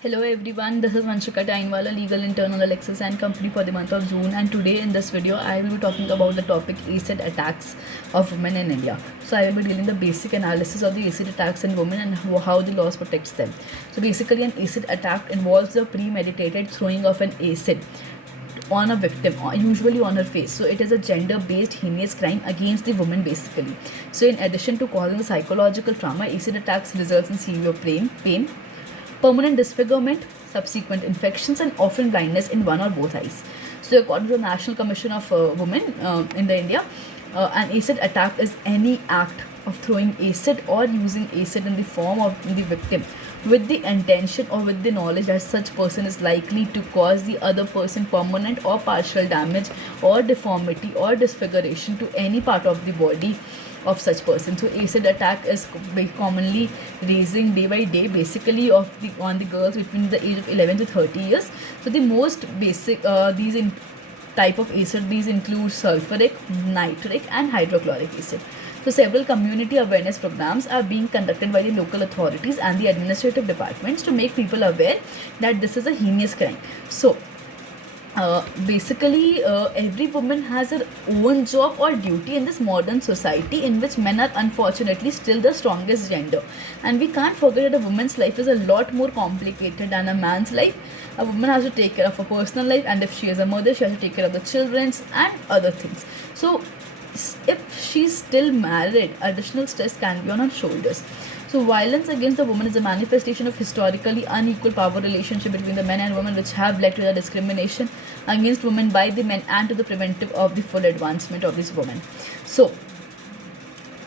Hello everyone, this is Vanshika Tainwala, legal intern on Alexis and company for the month of June, and today in this video I will be talking about the topic acid attacks of women in India. So I will be dealing the basic analysis of the acid attacks in women and how the laws protects them. So basically an acid attack involves the premeditated throwing of an acid on a victim, usually on her face. So it is a gender-based heinous crime against the woman basically. So in addition to causing psychological trauma, acid attacks results in severe pain, permanent disfigurement, subsequent infections, and often blindness in one or both eyes. So, according to the National Commission of Women in the India, an acid attack is any act of throwing acid or using acid in the form of the victim with the intention or with the knowledge that such person is likely to cause the other person permanent or partial damage or deformity or disfiguration to any part of the body of such person. So acid attack is commonly raising day by day basically on the girls between the age of 11 to 30 years. So the most basic type of acid, these include sulfuric, nitric and hydrochloric acid. So several community awareness programs are being conducted by the local authorities and the administrative departments to make people aware that this is a heinous crime. So basically every woman has her own job or duty in this modern society in which men are unfortunately still the strongest gender, and we can't forget that a woman's life is a lot more complicated than a man's life. A woman has to take care of her personal life, and if she is a mother she has to take care of the children's and other things. So if she's still married, additional stress can be on her shoulders. So violence against the woman is a manifestation of historically unequal power relationship between the men and women, which have led to the discrimination against women by the men and to the preventive of the full advancement of these women. So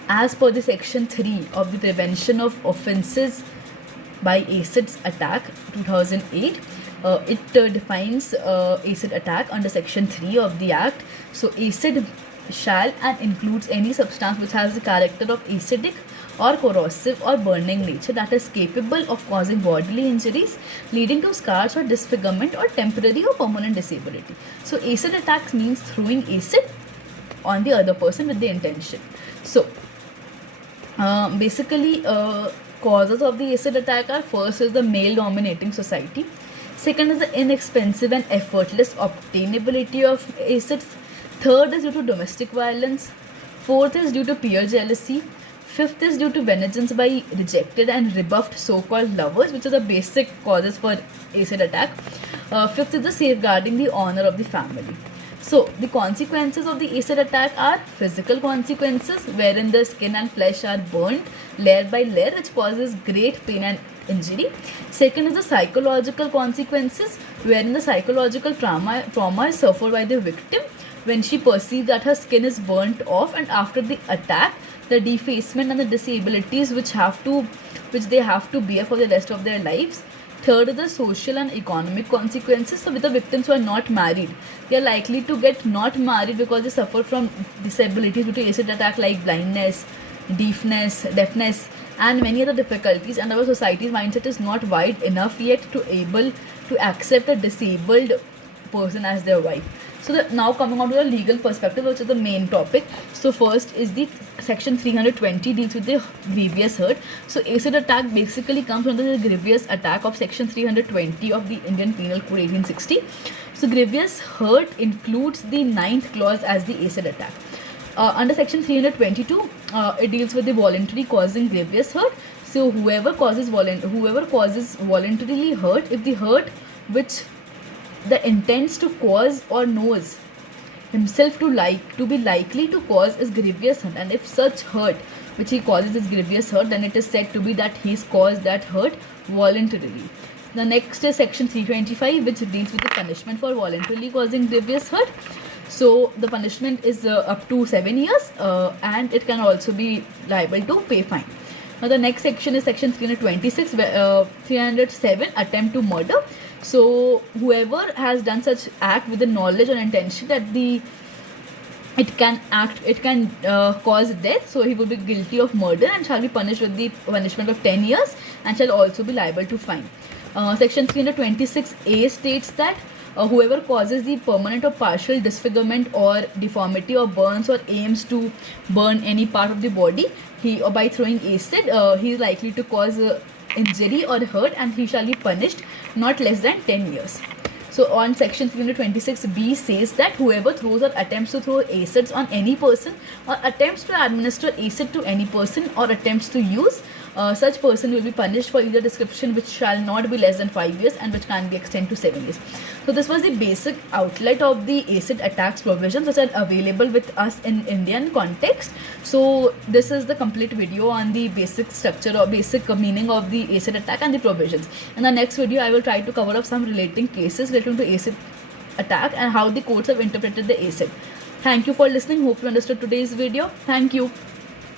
as per the section 3 of the Prevention of Offences by Acids Attack 2008, it defines acid attack under section 3 of the act. So acid shall and includes any substance which has the character of acidic or corrosive or burning nature that is capable of causing bodily injuries, leading to scars or disfigurement or temporary or permanent disability. So acid attacks means throwing acid on the other person with the intention. So basically causes of the acid attack are: first is the male dominating society, second is the inexpensive and effortless obtainability of acids, third is due to domestic violence, fourth is due to peer jealousy, fifth is due to vengeance by rejected and rebuffed so-called lovers, which are the basic causes for acid attack. Fifth is the safeguarding the honor of the family. So the consequences of the acid attack are physical consequences, wherein the skin and flesh are burnt layer by layer, which causes great pain and injury. Second is the psychological consequences, wherein the psychological trauma is suffered by the victim when she perceives that her skin is burnt off, and after the attack the defacement and the disabilities which they have to bear for the rest of their lives. Third is the social and economic consequences. So with the victims who are not married, they are likely to get not married because they suffer from disabilities due to acid attack like blindness, deafness and many other difficulties, and our society's mindset is not wide enough yet to able to accept a disabled person as their wife. So now coming on to the legal perspective, which is the main topic. So first is the section 320 deals with the grievous hurt. So acid attack basically comes under the grievous attack of section 320 of the Indian Penal Code 1860. So grievous hurt includes the 9th clause as the acid attack. Under section 322, it deals with the voluntary causing grievous hurt. So whoever causes voluntarily hurt, if the hurt which the intends to cause or knows himself to be likely to cause is grievous hurt, and if such hurt which he causes is grievous hurt, then it is said to be that he's caused that hurt voluntarily. The next is section 325, which deals with the punishment for voluntarily causing grievous hurt. So the punishment is up to 7 years, and it can also be liable to pay fine. Now the next section is section 326, 307, attempt to murder. So whoever has done such act with the knowledge or intention that it can cause death, so he will be guilty of murder and shall be punished with the punishment of 10 years and shall also be liable to fine. Section 326A states that whoever causes the permanent or partial disfigurement or deformity or burns or aims to burn any part of the body, he or by throwing acid, he is likely to cause injury or hurt, and he shall be punished not less than 10 years. So on section 326b says that whoever throws or attempts to throw acids on any person, or attempts to administer acid to any person, or attempts to use, such person will be punished for either description which shall not be less than 5 years and which can be extended to 7 years. So this was the basic outlet of the acid attacks provisions which are available with us in Indian context. So this is the complete video on the basic structure or basic meaning of the acid attack and the provisions. In the next video I will try to cover up some relating cases relating to acid attack and how the courts have interpreted the acid. Thank you for listening. Hope you understood today's video. Thank you.